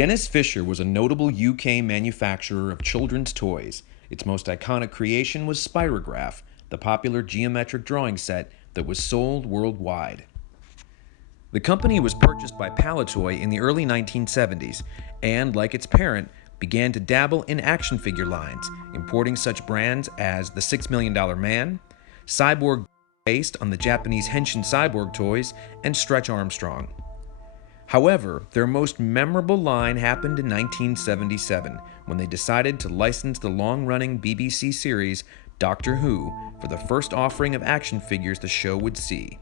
Dennis Fisher was a notable UK manufacturer of children's toys. Its most iconic creation was Spirograph, the popular geometric drawing set that was sold worldwide. The company was purchased by Palitoy in the early 1970s and, like its parent, began to dabble in action figure lines, importing such brands as the $6 Million Man, Cyborg based on the Japanese Henshin Cyborg toys, and Stretch Armstrong. However, their most memorable line happened in 1977 when they decided to license the long-running BBC series Doctor Who for the first offering of action figures the show would see.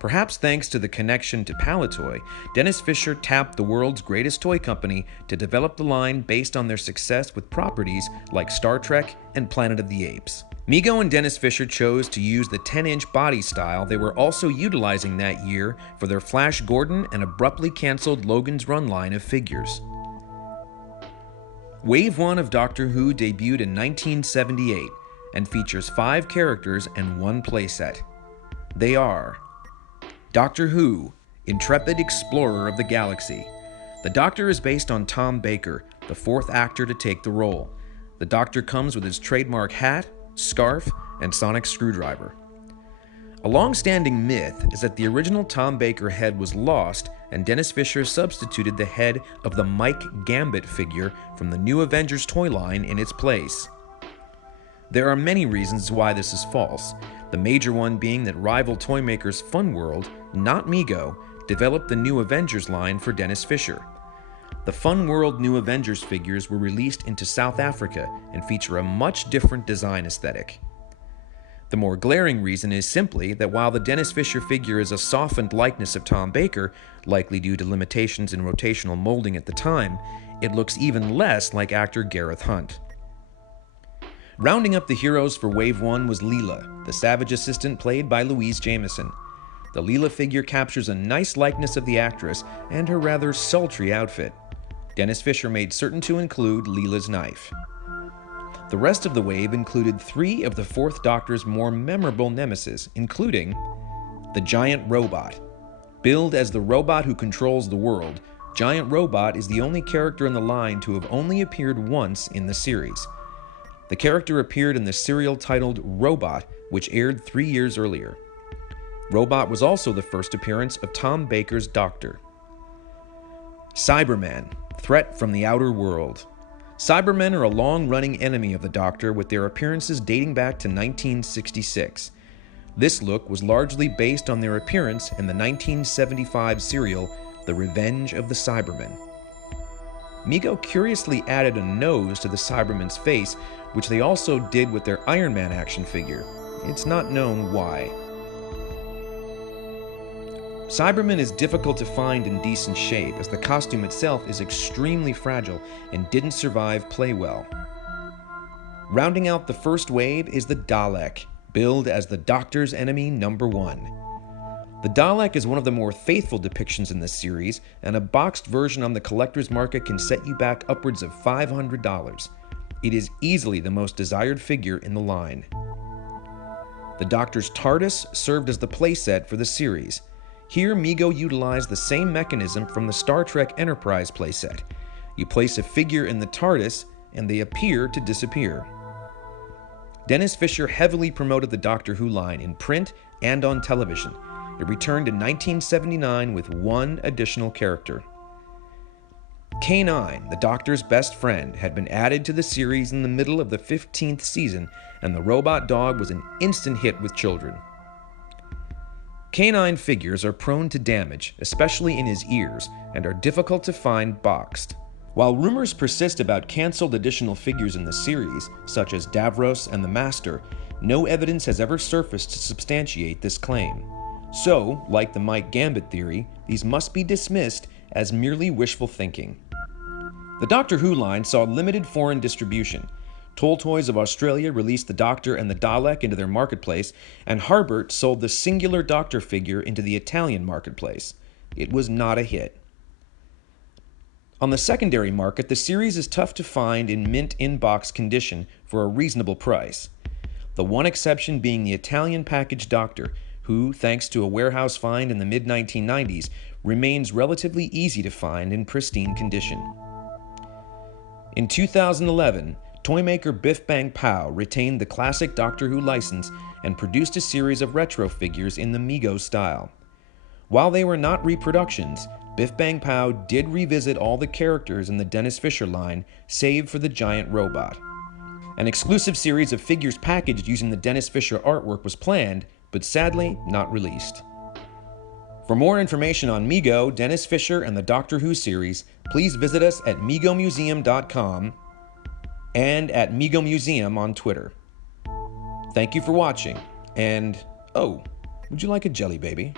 Perhaps thanks to the connection to Palitoy, Dennis Fisher tapped the world's greatest toy company to develop the line based on their success with properties like Star Trek and Planet of the Apes. Mego and Dennis Fisher chose to use the 10-inch body style they were also utilizing that year for their Flash Gordon and abruptly canceled Logan's Run line of figures. Wave 1 of Doctor Who debuted in 1978 and features 5 characters and 1 playset. They are Doctor Who, Intrepid Explorer of the Galaxy. The Doctor is based on Tom Baker, the 4th actor to take the role. The Doctor comes with his trademark hat, scarf, and sonic screwdriver. A long-standing myth is that the original Tom Baker head was lost and Dennis Fisher substituted the head of the Mike Gambit figure from the New Avengers toy line in its place. There are many reasons why this is false, the major one being that rival toy makers Fun World, not Mego, developed the New Avengers line for Dennis Fisher. The Fun World New Avengers figures were released into South Africa and feature a much different design aesthetic. The more glaring reason is simply that while the Dennis Fisher figure is a softened likeness of Tom Baker, likely due to limitations in rotational molding at the time, it looks even less like actor Gareth Hunt. Rounding up the heroes for Wave 1 was Leela, the Savage assistant played by Louise Jameson. The Leela figure captures a nice likeness of the actress and her rather sultry outfit. Dennis Fisher made certain to include Leela's knife. The rest of the wave included 3 of the 4th Doctor's more memorable nemesis, including the Giant Robot. Billed as the robot who controls the world, Giant Robot is the only character in the line to have only appeared once in the series. The character appeared in the serial titled Robot, which aired 3 years earlier. Robot was also the first appearance of Tom Baker's Doctor. Cyberman, threat from the outer world. Cybermen are a long-running enemy of the Doctor, with their appearances dating back to 1966. This look was largely based on their appearance in the 1975 serial The Revenge of the Cybermen. Mego curiously added a nose to the Cyberman's face, which they also did with their Iron Man action figure. It's not known why. Cyberman is difficult to find in decent shape, as the costume itself is extremely fragile and didn't survive play well. Rounding out the first wave is the Dalek, billed as the Doctor's enemy number 1. The Dalek is one of the more faithful depictions in this series, and a boxed version on the collector's market can set you back upwards of $500. It is easily the most desired figure in the line. The Doctor's TARDIS served as the playset for the series. Here, Mego utilized the same mechanism from the Star Trek Enterprise playset. You place a figure in the TARDIS, and they appear to disappear. Dennis Fisher heavily promoted the Doctor Who line in print and on television. It returned in 1979 with 1 additional character. K9, the Doctor's best friend, had been added to the series in the middle of the 15th season, and the robot dog was an instant hit with children. K9 figures are prone to damage, especially in his ears, and are difficult to find boxed. While rumors persist about cancelled additional figures in the series, such as Davros and the Master, no evidence has ever surfaced to substantiate this claim. So, like the Mike Gambit theory, these must be dismissed as merely wishful thinking. The Doctor Who line saw limited foreign distribution. Toll Toys of Australia released the Doctor and the Dalek into their marketplace, and Harbert sold the singular Doctor figure into the Italian marketplace. It was not a hit. On the secondary market, the series is tough to find in mint in-box condition for a reasonable price. The one exception being the Italian package Doctor, who, thanks to a warehouse find in the mid-1990s, remains relatively easy to find in pristine condition. In 2011, toymaker Biff Bang Pow retained the classic Doctor Who license and produced a series of retro figures in the Mego style. While they were not reproductions, Biff Bang Pow did revisit all the characters in the Dennis Fisher line, save for the giant robot. An exclusive series of figures packaged using the Dennis Fisher artwork was planned, but sadly not released. For more information on Mego, Dennis Fisher, and the Doctor Who series, please visit us at megomuseum.com and at Mego Museum on Twitter. Thank you for watching, and oh, would you like a jelly baby?